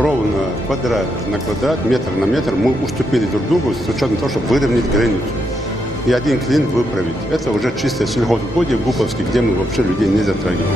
ровно квадрат на квадрат, метр на метр мы уступили друг другу с учетом того, чтобы выровнять границу. И один клин выправить. Это уже чистое сельхозугодие Гуповский, где мы вообще людей не затрагиваем.